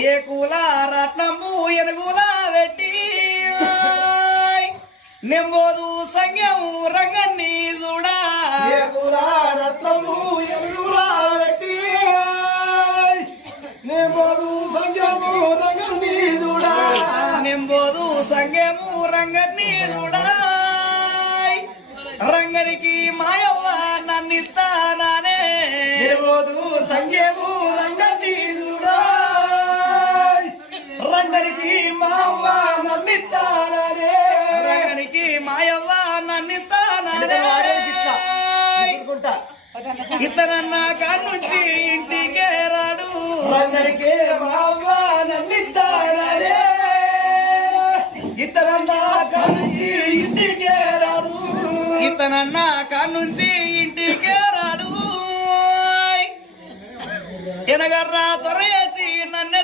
ఏ కూల రత్నము ఎనుగుల పెట్టి నెంబోదు సంఖ్యము రంగన్ని చూడా ఏ కూల రత్నము ఎనుగుల పెట్టి నెంబోదు సంఖ్యము రంగన్ని చూడా నెంబోదు సంఖ్యము రంగన్ని చూడా రంగనికి మాయవ్వ నన్నిస్తానే నెంబోదు సంఖ్యము రంగన్ని చూడా రంగనికి మాయవ్వ నన్నిస్తానే రంగనికి మాయవ్వ నన్నిస్తానే ఇతనన్న కానుంచి ఇంటికే రాడు రంగనికి మాయవ్వ నన్నిస్తానే ఇతనన్న కానుంచి ఇంటికే రాడు ఇతనన్న కానుంచి ఇంటికే రాడు ఎనగర్రా తొరయేసి నన్నెత్తు